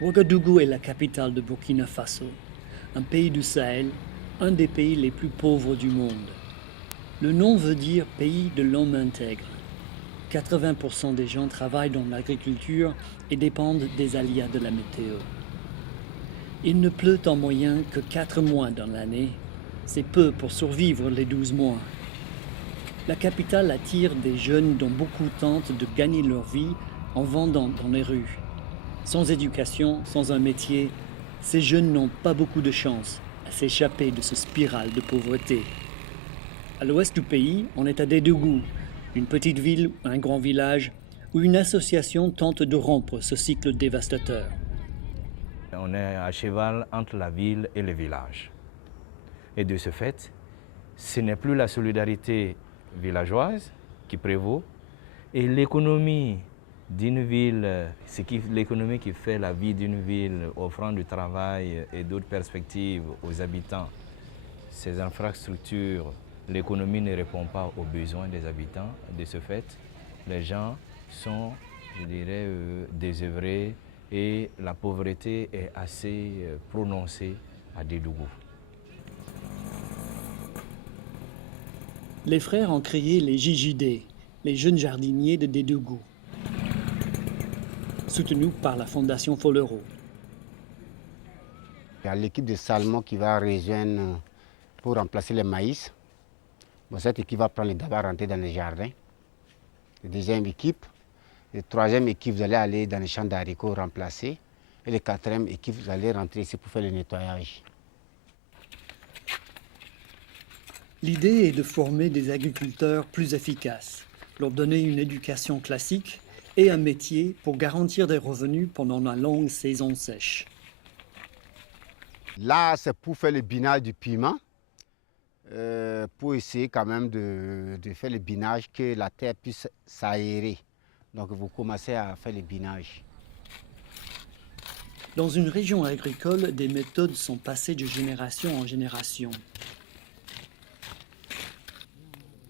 Ouagadougou est la capitale de Burkina Faso, un pays du Sahel, un des pays les plus pauvres du monde. Le nom veut dire pays de l'homme intègre. 80% des gens travaillent dans l'agriculture et dépendent des aléas de la météo. Il ne pleut en moyenne que 4 mois dans l'année. C'est peu pour survivre les 12 mois. La capitale attire des jeunes dont beaucoup tentent de gagner leur vie en vendant dans les rues. Sans éducation, sans un métier, ces jeunes n'ont pas beaucoup de chance à s'échapper de ce spirale de pauvreté. À l'ouest du pays, on est à Dédougou, une petite ville ou un grand village où une association tente de rompre ce cycle dévastateur. On est à cheval entre la ville et le village. Et de ce fait, ce n'est plus la solidarité villageoise qui prévaut et l'économie d'une ville, l'économie qui fait la vie d'une ville, offrant du travail et d'autres perspectives aux habitants. Ces infrastructures, l'économie ne répond pas aux besoins des habitants. De ce fait, les gens sont, je dirais, désœuvrés et la pauvreté est assez prononcée à Dédougou. Les frères ont créé les JJD, les jeunes jardiniers de Dédougou, soutenus par la Fondation Folero. Il y a l'équipe de Salmon qui va rejoindre pour remplacer le maïs. Bon, cette équipe va prendre d'abord rentrer dans les jardins. La deuxième équipe. La troisième équipe, vous allez aller dans les champs d'haricots remplacer. Et la quatrième équipe, vous allez rentrer ici pour faire le nettoyage. L'idée est de former des agriculteurs plus efficaces, leur donner une éducation classique et un métier pour garantir des revenus pendant la longue saison sèche. Là, c'est pour faire le binage du piment, pour essayer quand même de faire le binage, que la terre puisse s'aérer. Donc vous commencez à faire le binage. Dans une région agricole, des méthodes sont passées de génération en génération.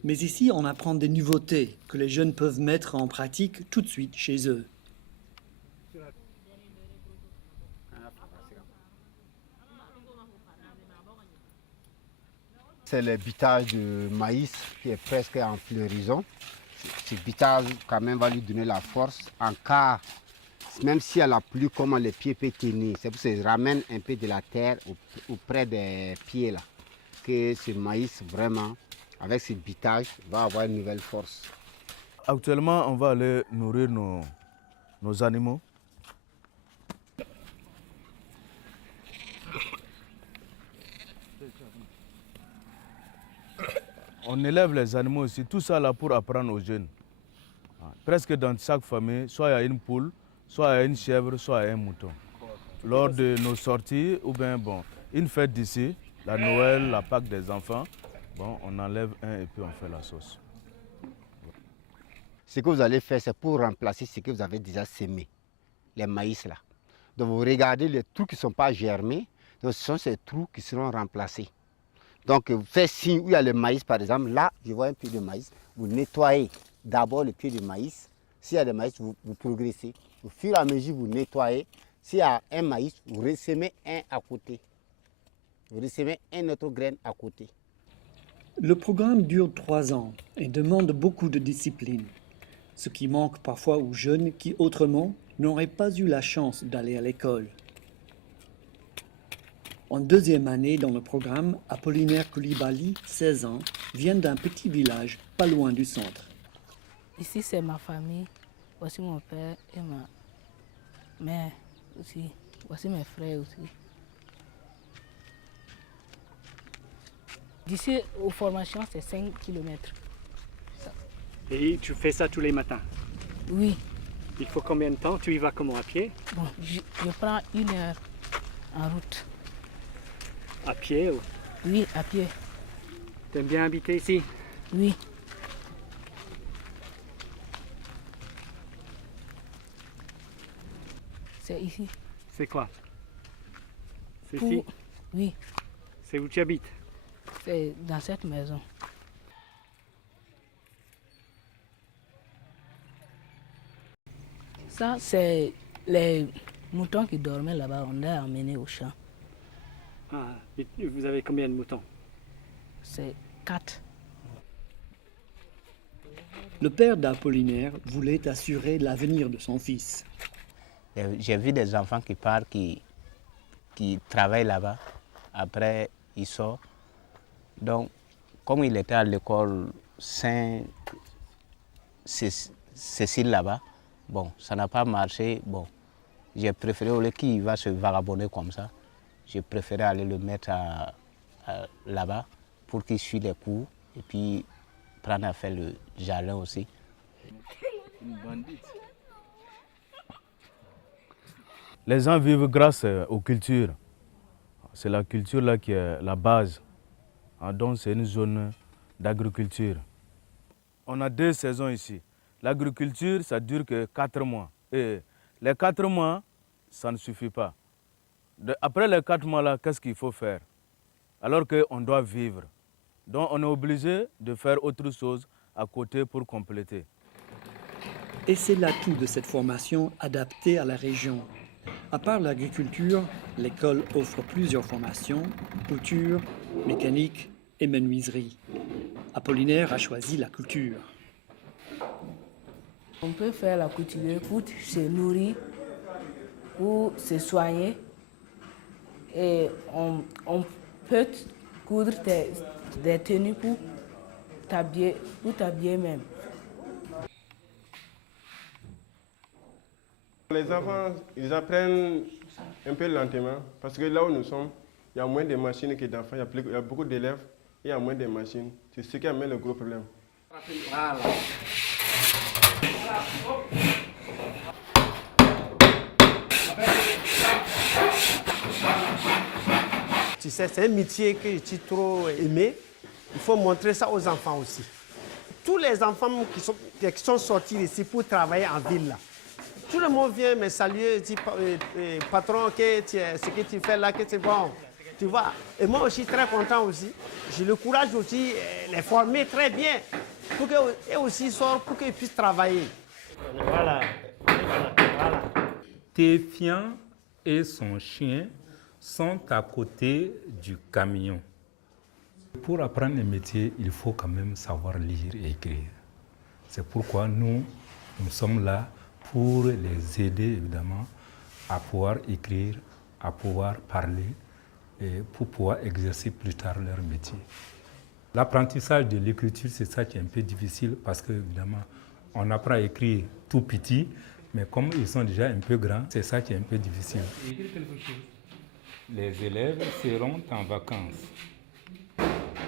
Mais ici, on apprend des nouveautés que les jeunes peuvent mettre en pratique tout de suite chez eux. C'est le bitage de maïs qui est presque en floraison. Ce bitage quand même va lui donner la force en cas, même s'il y a la pluie, comment les pieds peuvent tenir. C'est pour ça qu'il ramène un peu de la terre auprès des pieds là. Que ce maïs vraiment, avec ce bitage, va avoir une nouvelle force. Actuellement, on va aller nourrir nos animaux. On élève les animaux aussi, tout ça là pour apprendre aux jeunes. Presque dans chaque famille, soit il y a une poule, soit il y a une chèvre, soit il y a un mouton. Lors de nos sorties, ou bien bon, une fête d'ici, la Noël, la Pâque des enfants, bon, on enlève un et puis on fait la sauce. Ce que vous allez faire, c'est pour remplacer ce que vous avez déjà semé, les maïs là. Donc vous regardez les trous qui ne sont pas germés, donc ce sont ces trous qui seront remplacés. Donc vous faites signe où il y a le maïs par exemple, là je vois un pied de maïs, vous nettoyez d'abord le pied de maïs. S'il y a des maïs, vous progressez. Au fur et à mesure, vous nettoyez. S'il y a un maïs, vous ressemez un à côté. Vous ressemez un autre graine à côté. Le programme dure 3 ans et demande beaucoup de discipline, ce qui manque parfois aux jeunes qui autrement n'auraient pas eu la chance d'aller à l'école. En deuxième année dans le programme, Apollinaire Koulibaly, 16 ans, vient d'un petit village pas loin du centre. Ici, c'est ma famille. Voici mon père et ma mère aussi. Voici mes frères aussi. D'ici aux formations, c'est 5 km. Et tu fais ça tous les matins? Oui. Il faut combien de temps? Tu y vas comment, à pied? Bon, je prends 1 heure en route. À pied ou? Oui, à pied. T'aimes bien habiter ici? Oui. C'est ici. C'est quoi? C'est Pour- ici? Oui, C'est où tu habites? c'est dans cette maison. Ça, c'est les moutons qui dormaient là-bas, on les a emmenés au champ. Ah, et vous avez combien de moutons? C'est 4. Le père d'Apollinaire voulait assurer l'avenir de son fils. J'ai vu des enfants qui partent, qui travaillent là-bas. Après, ils sortent. Donc, comme il était à l'école Saint-Cécile là-bas, bon, ça n'a pas marché. Bon, j'ai préféré, au lieu qu'il va se vagabonder comme ça, j'ai préféré aller le mettre là-bas pour qu'il suive les cours et puis prendre à faire le jardin aussi. Les gens vivent grâce aux cultures. C'est la culture là qui est la base. Donc c'est une zone d'agriculture. On a 2 saisons ici. L'agriculture, ça dure que 4 mois. Et les 4 mois, ça ne suffit pas. Après les 4 mois là, qu'est-ce qu'il faut faire? Alors qu'on doit vivre. Donc on est obligé de faire autre chose à côté pour compléter. Et c'est l'atout de cette formation adaptée à la région. À part l'agriculture, l'école offre plusieurs formations, couture, mécanique et menuiserie. Apollinaire a choisi la couture. On peut faire la couture pour se nourrir, pour se soigner. Et on peut coudre des tenues pour t'habiller même. Les enfants, ils apprennent un peu lentement parce que là où nous sommes, il y a moins de machines que d'enfants, il y a beaucoup d'élèves et il y a moins de machines. C'est ce qui amène le gros problème. Voilà. Tu sais, c'est un métier que j'ai trop aimé. Il faut montrer ça aux enfants aussi. Tous les enfants qui sont sortis ici pour travailler en ville, là, tout le monde vient me saluer, dit patron, ce que tu fais là, que c'est bon. Tu vois. Et moi aussi, très content aussi. J'ai le courage aussi de les former très bien pour qu'eux aussi sortent, pour qu'ils puissent travailler. Voilà. Voilà. Théfien et son chien sont à côté du camion. Pour apprendre le métier, il faut quand même savoir lire et écrire. C'est pourquoi nous sommes là pour les aider évidemment à pouvoir écrire, à pouvoir parler et pour pouvoir exercer plus tard leur métier. L'apprentissage de l'écriture, c'est ça qui est un peu difficile parce que évidemment, on apprend à écrire tout petit, mais comme ils sont déjà un peu grands, c'est ça qui est un peu difficile. Écrire quelque chose. Les élèves seront en vacances.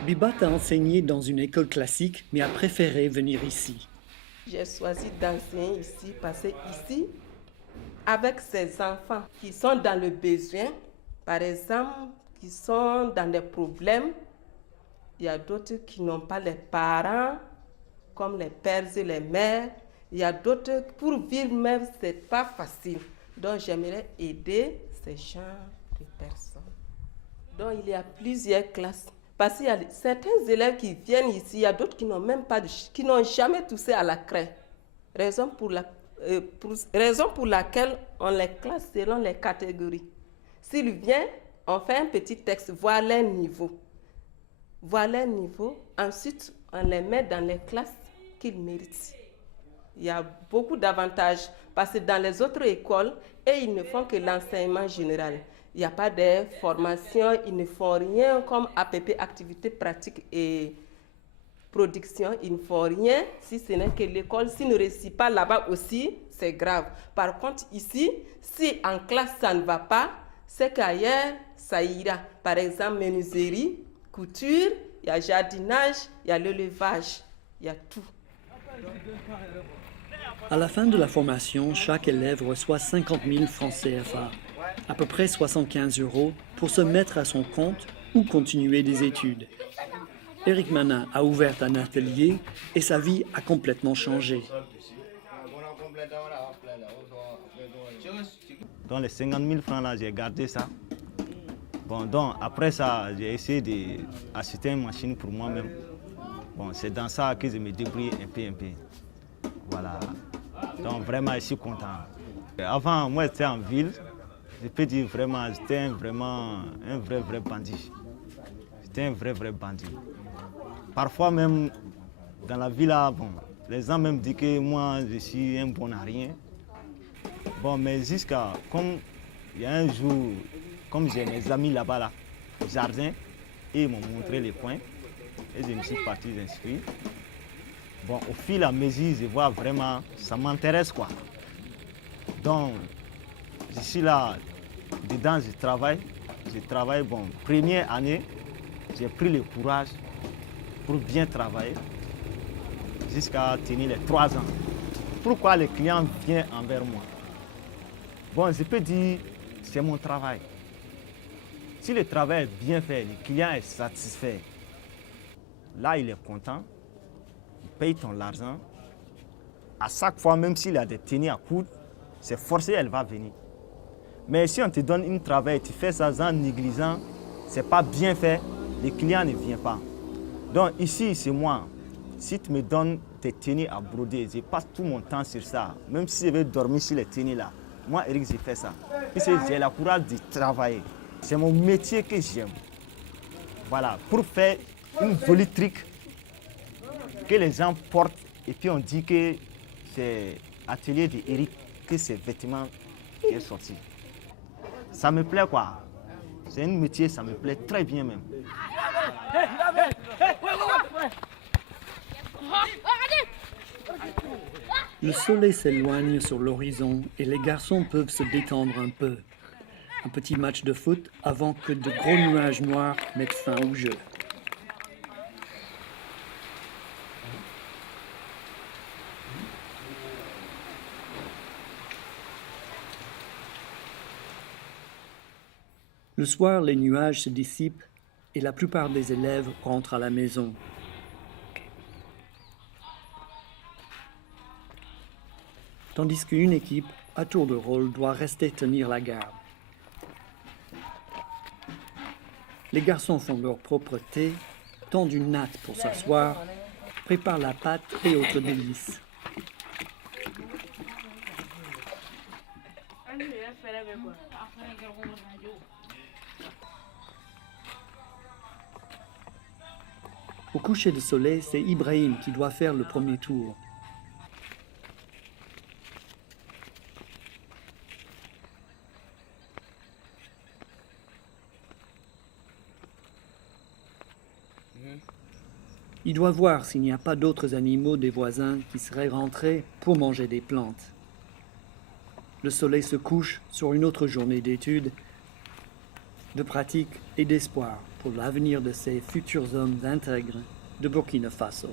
Bibat a enseigné dans une école classique, mais a préféré venir ici. J'ai choisi d'enseigner ici parce que ici, avec ces enfants qui sont dans le besoin, par exemple, qui sont dans des problèmes, il y a d'autres qui n'ont pas les parents, comme les pères et les mères. Il y a d'autres, pour vivre même, ce n'est pas facile. Donc, j'aimerais aider ces gens de personnes. Donc, il y a plusieurs classes. Parce qu'il y a certains élèves qui viennent ici, il y a d'autres qui n'ont même pas qui n'ont jamais touché à la craie. Raison pour laquelle on les classe selon les catégories. S'ils viennent, on fait un petit texte, voir leur niveau. Voir leur niveau, ensuite on les met dans les classes qu'ils méritent. Il y a beaucoup d'avantages parce que dans les autres écoles, ils ne font que l'enseignement général. Il n'y a pas de formation, ils ne font rien comme APP, activité pratique et production. Ils ne font rien si ce n'est que l'école. S'ils ne réussissent pas là-bas aussi, c'est grave. Par contre, ici, si en classe ça ne va pas, c'est qu'ailleurs, ça ira. Par exemple, menuiserie, couture, il y a jardinage, il y a l'élevage, il y a tout. À la fin de la formation, chaque élève reçoit 50 000 francs CFA, à peu près 75 €, pour se mettre à son compte ou continuer des études. Eric Manin a ouvert un atelier et sa vie a complètement changé. Dans les 50 000 francs là, j'ai gardé ça. Bon, donc après ça, j'ai essayé d'acheter une machine pour moi-même. Bon, c'est dans ça que je me débrouille un peu. Voilà. Donc vraiment, je suis content. Avant, moi, j'étais en ville. je peux dire vraiment, j'étais un vrai bandit. J'étais un vrai bandit. Parfois même, dans la vie là, bon, les gens même disent que moi, je suis un bon à rien. Bon, mais jusqu'à, comme il y a un jour, comme j'ai mes amis là-bas, là, au jardin, et ils m'ont montré les points, et je me suis parti inscrire. Bon, au fil et à mesure, je vois vraiment, ça m'intéresse quoi. Donc, je suis là, dedans, je travaille, bon, première année, j'ai pris le courage pour bien travailler, jusqu'à tenir les 3 ans. Pourquoi les clients viennent envers moi? Bon, je peux dire, c'est mon travail. Si le travail est bien fait, le client est satisfait, là, il est content, il paye ton argent. À chaque fois, même s'il a des tenues à coudre, c'est forcé, elle va venir. Mais si on te donne un travail, tu fais ça en négligeant, c'est pas bien fait, le client ne vient pas. Donc ici, c'est moi. Si tu me donnes tes tenues à broder, je passe tout mon temps sur ça. Même si je vais dormir sur les tenues là, moi, Eric, j'ai fait ça. J'ai la courage de travailler. C'est mon métier que j'aime. Voilà, pour faire une jolie truc que les gens portent et puis on dit que c'est atelier d'Eric, que c'est vêtements qui est sorti. Ça me plaît quoi. C'est un métier, ça me plaît très bien même. Le soleil s'éloigne sur l'horizon et les garçons peuvent se détendre un peu. Un petit match de foot avant que de gros nuages noirs mettent fin au jeu. Le soir, les nuages se dissipent et la plupart des élèves rentrent à la maison. Tandis qu'une équipe, à tour de rôle, doit rester tenir la garde. Les garçons font leur propre thé, tendent une natte pour s'asseoir, préparent la pâte et autres délices. Au coucher de soleil, c'est Ibrahim qui doit faire le premier tour. Il doit voir s'il n'y a pas d'autres animaux des voisins qui seraient rentrés pour manger des plantes. Le soleil se couche sur une autre journée d'études, de pratique et d'espoir pour l'avenir de ces futurs hommes intègres de Burkina Faso.